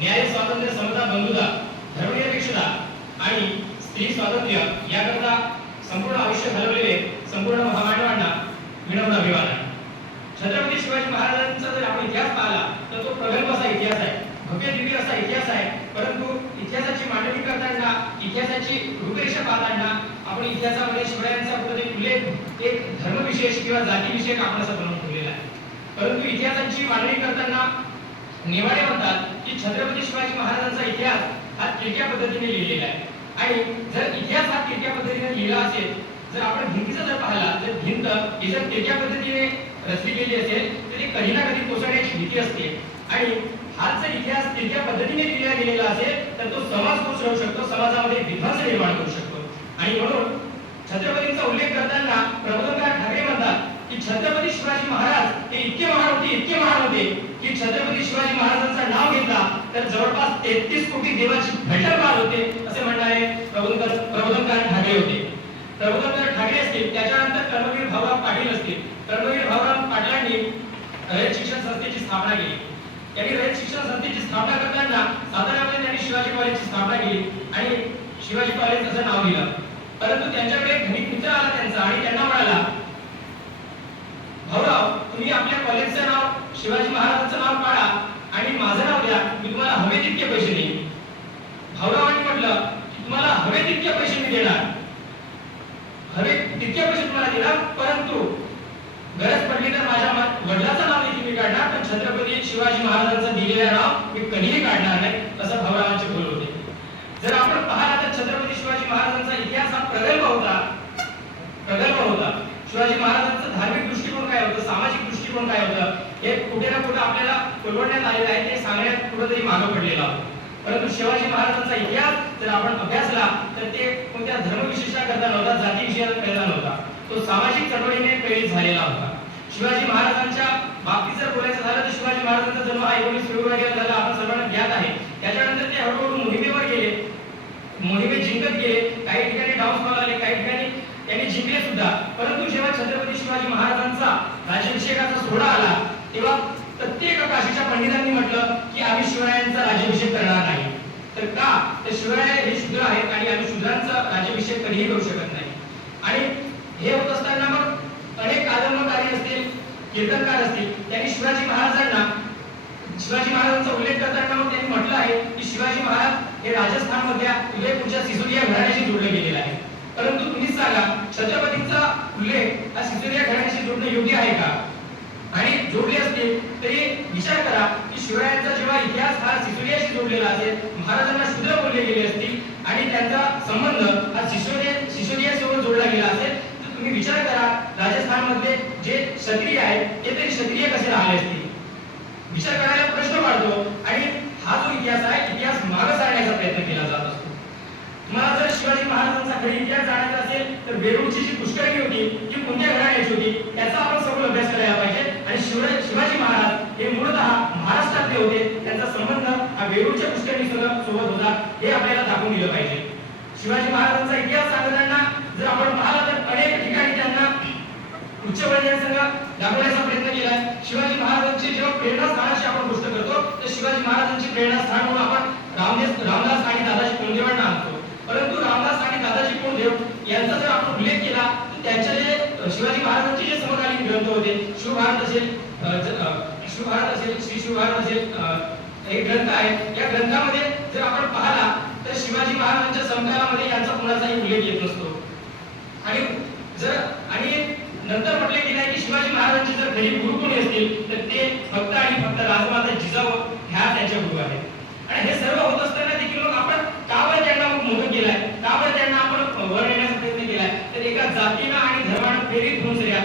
न्याय, स्वातंत्र्य, समता, बंधुता, धर्मनिरपेक्षता आणि स्त्री स्वातंत्र्य याकरता संपूर्ण आयुष्य घालवलेले संपूर्ण महामानवांना विनम्र अभिवादन. छत्रपती शिवाजी महाराजांचा जर आपण इतिहास पाहिला तर तो प्रगल्भ असा इतिहास आहे, भव्य दिव्य असा इतिहास आहे. परंतु इतिहासाची मांडणी करताना, इतिहासाची रूपरेषा पाहताना आपण इतिहासामध्ये शिवरायांचा कुठेतरी उल्लेख एक धर्मविशेष किंवा जातीविषयक आपण असं बनवून ठेवलेला आहे. परंतु इतिहासाची मांडणी करताना नेवाडे म्हणतात की छत्रपती शिवाजी महाराजांचा इतिहास हा तिरक्या पद्धतीने लिहिलेला आहे. आणि जर इतिहास हा तिरक्या पद्धतीने लिहिला असेल, जर आपण भिंतीचा जर पाहिला तर भिंत ही जर तिरक्या पद्धतीने रचली गेली असेल तर ती कधी ना कधी कोसळण्याची भीती असते. आणि हाच जर इतिहास तिरक्या पद्धतीने लिहिला गेलेला असेल तर तो समाज कोसळू शकतो, समाजामध्ये विध्वंस निर्माण करू शकतो. आणि म्हणून छत्रपतींचा उल्लेख करताना प्रबोधनकार ठाकरे म्हणतात की छत्रपती शिवाजी महाराज हे इतके महान होते की छत्रपती शिवाजी महाराजांचं नाव घेतला तर जवळपास 33 कोटी देवाची भेट पाल होते असे म्हणणारे प्रबोधनकार ठाकरे होते. प्रबोधनकार ठाकरे असतील, त्याच्यानंतर कर्मवीर भाऊराव पाटील असतील. कर्मवीर भाऊराव पाटलांनी रयत शिक्षण संस्थेची स्थापना केली. त्यांनी रयत शिक्षण संस्थेची स्थापना करताना साताऱ्यामध्ये त्यांनी शिवाजी कॉलेजची स्थापना केली आणि शिवाजी कॉलेज असं नाव दिलं. परंतु त्यांच्याकडे एक धनिक मित्र आला त्यांचा आणि त्यांना म्हणाला, भाऊराव तुम्ही आपल्या कॉलेजचं नाव शिवाजी महाराजांचं नाव काढा आणि माझं नाव द्या, मी तुम्हाला हवे तितके पैसे देईन. भाऊरावांनी म्हटलं की तुम्हाला हवे तितके पैसे मी देणार, हवे तितके पैसे तुम्हाला देणार, परंतु गरज पडली तर माझ्या वडिलांचं नाव देखील मी काढणार, पण छत्रपती शिवाजी महाराजांचं दिलेलं नाव मी कधीही काढणार नाही, असं भाऊरावांचे बोल होते. जर आपण पाहिला तर छत्रपती शिवाजी महाराजांचा इतिहास हा प्रगल्भ होता. शिवाजी महाराजांचं धार्मिक दृष्टिकोन काय होतं, सामाजिक दृष्टिकोन काय होतं, हे कुठे ना कुठे आपल्याला पुरवण्यात आलेलं आहे, ते सांगण्यात कुठेतरी मागे पडलेलं आहे. परंतु शिवाजी महाराजांचा इतिहास जर आपण अभ्यासला तर ते कोणत्या धर्मविशेषाकरता नव्हता, जातीविषयाकरता नव्हता, तो सामाजिक चळवळीने प्रेरित झालेला होता. शिवाजी महाराजांच्या बाबतीत जर बोलायचं झालं तर शिवाजी महाराजांचा जन्म 19 फेब्रुवारीला झाला, आपण सर्वांना ज्ञात आहे. त्याच्यानंतर ते हळूहळू मोहिमेवर गेले, मोहिमे जिंकत गेले, काही ठिकाणी डाऊनफॉल आले, काही ठिकाणी त्यांनी जिंकले सुद्धा. परंतु जेव्हा छत्रपती शिवाजी महाराजांचा राज्याभिषेकाचा सोहळा आला तेव्हा प्रत्येक काशीच्या पंडितांनी म्हटलं की आम्ही शिवरायांचा राज्याभिषेक करणार नाही. तर का? तर शिवराय हे शूद्र आहेत आणि आम्ही शूद्रांचा राज्याभिषेक कधीही करू शकत नाही. आणि हे होत असताना मग अनेक कादंबकारी असतील, कीर्तनकार असतील, त्यांनी शिवाजी महाराजांचा उल्लेख करताना मग त्यांनी म्हटलं आहे की शिवाजी महाराज हे राजस्थानमधल्या उदयपूरच्या सिसोदिया घराण्याशी जोडले गेलेले आहे. परंतु तुम्हीच सांगा, छत्रपतींचा उल्लेख हा सिसोदिया घराण्याशी जोडणे योग्य आहे का? आणि जोडले असतील तरी विचार करा की शिवरायांचा जेव्हा इतिहास हा सिसोदियाशी जोडलेला असेल, महाराजांना शूद्र बोलले गेले असतील आणि त्यांचा संबंध हा सिसोदियासोबत जोडला गेला असेल, तर तुम्ही विचार करा राजस्थानमधले जे क्षत्रिय आहेत ते तरी क्षत्रिय कसे राहिले असतील. विचार करायला प्रश्न पडतो. आणि हा जो इतिहास आहे, इतिहास मागे सारण्याचा प्रयत्न केला जात असतो. तुम्हाला जर शिवाजी महाराजांचा खरी इतिहास जाणायचा असेल तर वेरूळची जी पुष्करणी होती ती कोणत्या घराण्याची होती याचा आपण सखोल अभ्यास करायला पाहिजे. आणि शिवाजी महाराज हे मूळतः महाराष्ट्रातले होते, त्यांचा संबंध हा वेरूळच्या पुष्करणी सोबत होता, हे आपल्याला दाखवून दिलं पाहिजे. शिवाजी महाराजांचा इतिहास सांगताना जर आपण पाहिला तर अनेक ठिकाणी त्यांना उच्चवर्णीयांसंग दाखवण्याचा प्रयत्न केला. शिवाजी महाराजांची जेव्हा प्रेरणास्थानाची आपण गोष्ट करतो तर शिवाजी महाराजांची प्रेरणास्थान म्हणून आपण रामदास आणि दादाजी कोंडदेवांना आणतो. परंतु रामदास आणि दादाजी कोंडदेव यांचा जर आपण उल्लेख केला तर त्यांचे जे शिवाजी महाराजांचे जे समकालीन ग्रंथ होते, शिवभारत असेल, श्री शिवभारत असेल, हे ग्रंथ आहेत. या ग्रंथामध्ये जर आपण पाहिला तर शिवाजी महाराजांच्या समकालामध्ये यांचा कोणाचाही उल्लेख येत नसतो. आणि नंतर म्हटले गेले आहे की शिवाजी महाराजांचे जर घरी गुरु कोणी असतील तर ते फक्त आणि फक्त राजमाता जिजाऊ ह्या त्यांच्या गुरु आहेत. आणि हे सर्व होत असताना देखील मग आपण का बरं त्यांना मोठं केलाय, का बरं त्यांना आपण वर येण्याचा प्रयत्न केलाय, तर एका जातीनं आणि धर्मानं प्रेरित होऊन सगळ्या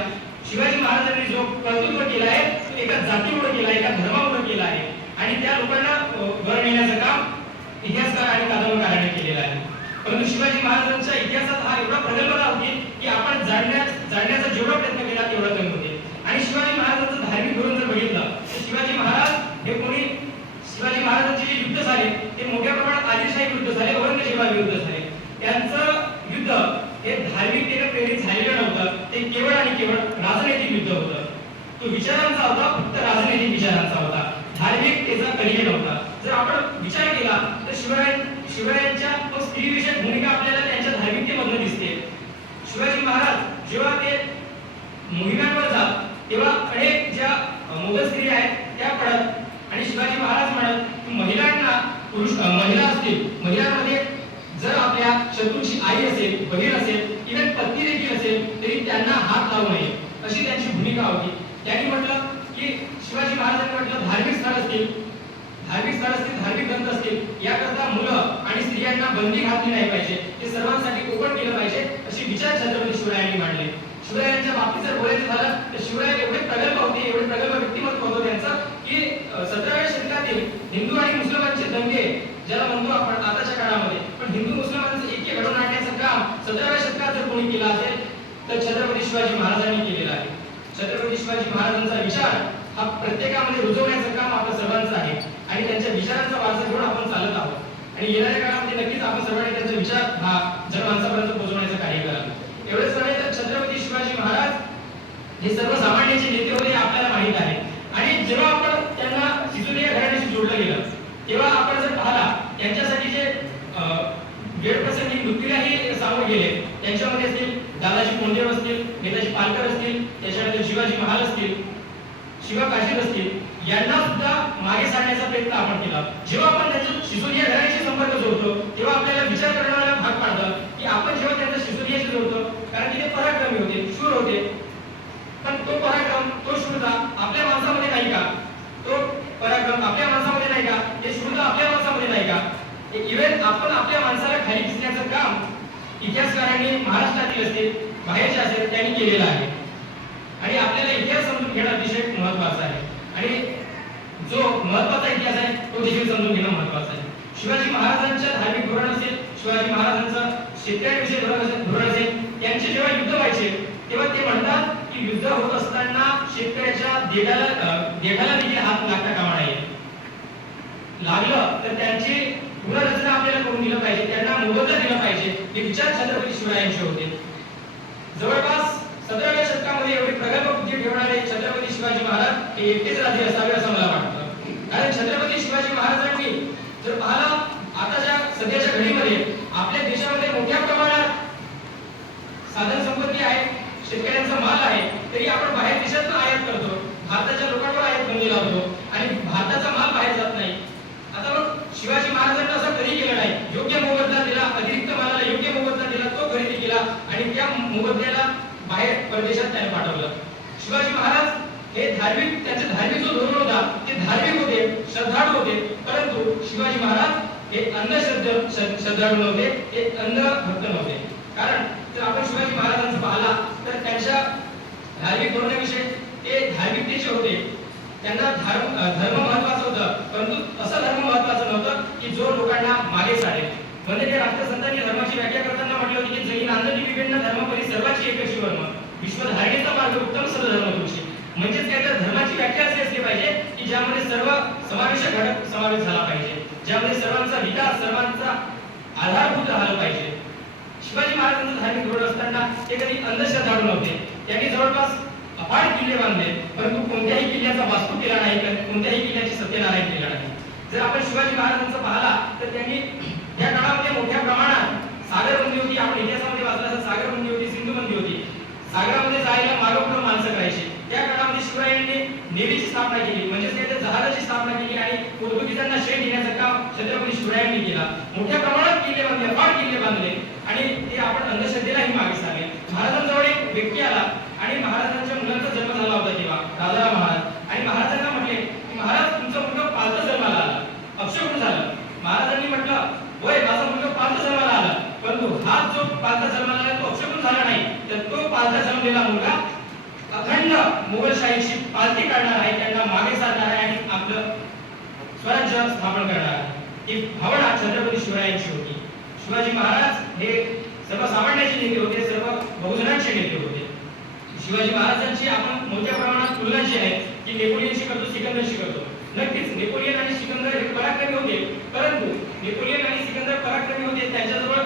शिवाजी महाराजांनी जो कर्तृत्व केला आहे तो एका जातीमुळे केला आहे, एका धर्मामुळे केला आहे. आणि त्या लोकांना वर येण्याचं काम इतिहासकार आणि कादंबरकारांनी केलेलं आहे. परंतु शिवाजी महाराजांच्या इतिहासात हा एवढा प्रगल्भता होती की आपण जाणण्याचा जेवढा प्रयत्न केला तेवढा कमी होते. आणि शिवाजी महाराजांचं धार्मिक धोरण जर बघितलं तर शिवाजी महाराजांचे जे युद्ध झाले ते मोठ्या प्रमाणात आदिलशाही विरुद्ध झाले, औरंगजेबाविरुद्ध झाले. त्यांचं युद्ध हे धार्मिकतेने प्रेरित झालेलं नव्हतं, ते केवळ आणि केवळ राजनैतिक युद्ध होतं. तो विचारांचा होता, फक्त राजनैतिक विचारांचा होता. धार्मिकतेचा कलिगे नव्हता. जर आपण विचार केला तर शिवरायांच्या स्त्रीविषयक भूमिका आपल्याला त्यांच्या धार्मिकतेमधून दिसते. शिवाजी महाराज जेव्हा ते मोहिमांवर जात तेव्हा अनेक ज्या मोगल स्त्री आहेत त्या पडत आणि शिवाजी महाराज म्हणत महिलांना महिला असतील, महिलांमध्ये जर आपल्या शत्रूची आई असेल, बहीण असेल, इव्हन पत्नी देखील असेल तरी त्यांना हात लावू नये अशी त्यांची भूमिका होती. त्यांनी म्हटलं की शिवाजी महाराजांनी म्हटलं धार्मिक स्थळ असतील, धार्मिक ग्रंथ असतील याकरता मुलं आणि स्त्रियांना बंदी घातली नाही पाहिजे, ते सर्वांसाठी ओपन केलं पाहिजे अशी विचार छत्रपती शिवरायांनी मांडले. शिवरायांच्या बाबतीत जर बोलायचं झालं तर शिवराय एवढे प्रगल्भ होते, एवढे प्रगल्भ व्यक्तिमत्व होतं त्यांचं की 17व्या शतकातील हिंदू आणि मुस्लिमांचे दंगे ज्याला म्हणतो आपण आताच्या काळामध्ये, पण हिंदू मुस्लिमांचं ऐक्य घडवून आणण्याचं काम 17व्या शतकात जर कोणी केलं असेल तर छत्रपती शिवाजी महाराजांनी केलेलं आहे. छत्रपती शिवाजी महाराजांचा विचार हा प्रत्येकामध्ये रुजवण्याचं काम आपलं सर्वांचं आहे आणि त्यांच्या विचारांचा वारसा घेऊन आपण चालत आहोत आणि येणाऱ्या काळामध्ये नक्कीच आपण सर्वांनी त्यांचा विचार हा जनमानसापर्यंत पोहोचवण्याचं कार्य करावं. एवढंच नव्हे तर छत्रपती शिवाजी महाराज हे सर्वसामान्यांचे नेते होते आपल्याला माहित आहे आणि जेव्हा आपण त्यांना सिसोदिया घराण्याशी जोडलं गेलं तेव्हा आपण जर पाहिला त्यांच्यासाठी जे वेळ प्रसंगी मृत्यूलाही सामोरे गेले, त्यांच्यामध्ये असतील दादाजी कोंडदेव असतील, नेताजी पालकर असतील, त्याच्यानंतर शिवाजी महाल असतील, शिवा काशीद असतील, यांना सुद्धा मागे सारण्याचा प्रयत्न आपण केला. जेव्हा आपण त्यांच्या सिसोदिया घराण्याशी संपर्क जोडतो तेव्हा आपल्याला विचार करण्याला भाग पाडतं की आपण जेव्हा त्यांच्या सिसोदियाशी जोडतो कारण की ते पराक्रमी होते, शूर होते, पण तो पराक्रम, तो शूरता आपल्या माणसामध्ये नाही का? तो पराक्रम आपल्या माणसामध्ये नाही का? ते शूरता आपल्या माणसामध्ये नाही का? इव्हन आपण आपल्या माणसाला खाली दिसण्याचं काम इतिहासकारांनी महाराष्ट्रातील असतील, बाहेरचे असेल त्यांनी केलेलं आहे आणि आपल्याला इतिहास समजून घेणं अतिशय महत्त्वाचं आहे आणि जो महत्त्वाचा इतिहास आहे तो देखील समजून घेणं महत्त्वाचं आहे. शिवाजी महाराजांच्या धार्मिक धोरण असेल, शिवाजी महाराजांचं शेतकऱ्यांविषयी धोरण असेल, त्यांचे जेव्हा युद्ध व्हायचे तेव्हा ते म्हणतात की युद्ध होत असताना शेतकऱ्याच्या देठाला देखील हात लागता कामा नये. लागलं तर त्यांची पुनर्रचना आपल्याला करून दिलं पाहिजे, त्यांना मोबदला दिला पाहिजे, हे विचार छत्रपती शिवरायांचे होते. जवळपास 17व्या शतकामध्ये एवढी प्रगल्भ बुद्धी ठेवणारे छत्रपती शिवाजी महाराज हे एकटेच राजे असावे असं मला वाटतं. कारण छत्रपती शिवाजी महाराजांनी जर पाहिला आताच्या सध्याच्या घडीमध्ये आपल्या देशामध्ये मोठ्या प्रमाणात साधन संपत्ती आहे, शेतकऱ्यांचा माल आहे, तरी आपण बाहेर देशातून आयात करतो, भारताच्या लोकांवर आयात बंदी लावतो आणि भारताचा माल बाहेर जात नाही. आता मग शिवाजी महाराजांनी असं कधी केलं नाही, योग्य मोबदला दिला, अतिरिक्त मालाला योग्य मोबदला दिला, तो खरेदी केला आणि त्या मोबदल्याला बाहेर परदेशात त्याने पाठवलं. शिवाजी महाराज हे धार्मिक, त्यांचे धार्मिक जो धोरण होता ते धार्मिक होते, श्रद्धाळू होते, परंतु शिवाजी महाराज हे श्रद्धाळू नव्हते, हे अंधभक्त नव्हते. कारण जर आपण शिवाजी महाराजांचं पाहिला तर त्यांच्या धार्मिक धोरणाविषयी ते धार्मिकतेचे होते, त्यांना धर्म महत्वाचा होता, परंतु असं धर्म महत्वाचं नव्हतं की जो लोकांना मागे साडेल. म्हणजे ते राष्ट्रसंतांनी धर्माची व्याख्या करताना म्हटलं होते की जगी नांदती विभिन्न धर्मपरी सर्वाची एकच वर्म, विश्वधारणेचा मार्ग उत्तम सर्वधर्म तुझे. म्हणजेच काय तर धर्माची व्याख्या अशी असली पाहिजे की ज्यामध्ये सर्व समावेशक घटक समावेश झाला पाहिजे, ज्यामध्ये सर्वांचा विकास, सर्वांचा आधारभूत राहिला पाहिजे. शिवाजी महाराजांचं धार्मिक धोरण असताना ते कधी अंधश्रद्धाळू नव्हते. त्यांनी जवळपास अफाट किल्ले बांधले, परंतु कोणत्याही किल्ल्याचा वास्तू केला नाही, कोणत्याही किल्ल्याची सत्यनारायण केला नाही. जर आपण शिवाजी महाराजांचं पाहिला तर त्यांनी त्या काळामध्ये मोठ्या प्रमाणात सागरबंदी होती. आपण इतिहासामध्ये वाचलं असं सागरबंदी होती, सिंधुबंदी होती. सागरामध्ये जायला मागोपुढे माणसं करायची. त्या काळामध्ये शिवरायांनी नेव्हीची स्थापना केली, म्हणजेच काय तर जहाजाची स्थापना केली आणि पोर्तुगीजांना शेत देण्याचं काम छत्रपती शिवरायांनी केला. मोठ्या प्रमाणात किल्ले बांधले, अफाट किल्ले बांधले आणि ते आपण अंधश्रद्धेलाही मागे सारले. महाराजांजवळ एक व्यक्ती आला आणि महाराजांच्या मुलांचा जन्म झाला होता तेव्हा राजाराम महाराज, आणि महाराजांना म्हटले की महाराज तुमचा मुलगा पालता जन्माला आला, अपशकुन झालं. महाराजांनी म्हटलं होय माझा मुलगा पालता जन्माला आला, परंतु हा जो पालता जन्माला आला तो अपशकुन झाला नाही, तर तो पालता जन्मलेला मुलगा अखंड मोगलशाहीची पालती काढणार आहे, त्यांना मागे सारणार आहे आणि आपलं स्वराज्य स्थापन करणार आहे. ही भावना छत्रपती शिवरायांची होती. शिवाजी महाराज हे सर्वसामान्यांचे नेते होते, सर्व बहुजनांचे नेते होते. शिवाजी महाराजांची आपण मोठ्या प्रमाणात तुलना जी आहे की नेपोलियनशी करतो, सिकंदरशी करतो. नक्कीच नेपोलियन आणि सिकंदर हे पराक्रमी होते, परंतु नेपोलियन आणि सिकंदर पराक्रमी होते, त्यांच्याजवळ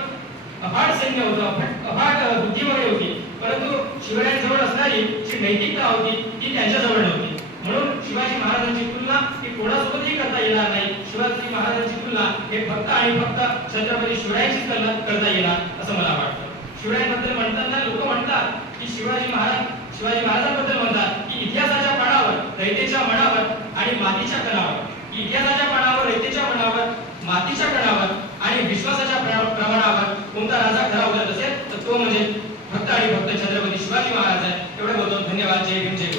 अफाट सैन्य होतं, अफाट बुद्धी वगैरे होती, परंतु शिवरायांजवळ असणारी जी नैतिकता होती ती त्यांच्याजवळ नव्हती. म्हणून शिवाजी महाराजांची तुलना ही कोणासोबत येणार नाही. शिवाजी महाराजांची तुलना हे फक्त आणि फक्त छत्रपती शिवरायांशीच करता येणार असं मला वाटतं. शिवरायांबद्दल म्हणताना लोक म्हणतात की शिवाजी महाराजांबद्दल म्हणतात की इतिहासाच्या पानावर, रयतेच्या मनावर आणि मातीच्या कणावर, इतिहासाच्या पानावर, रयतेच्या मनावर, मातीच्या कणावर आणि विश्वासाच्या प्रमाणावर कोणता राजा खरा उतरत असेल तर तो म्हणजे फक्त आणि फक्त छत्रपती शिवाजी महाराज आहे. एवढं बोलतो. धन्यवाद. जय भीम, जय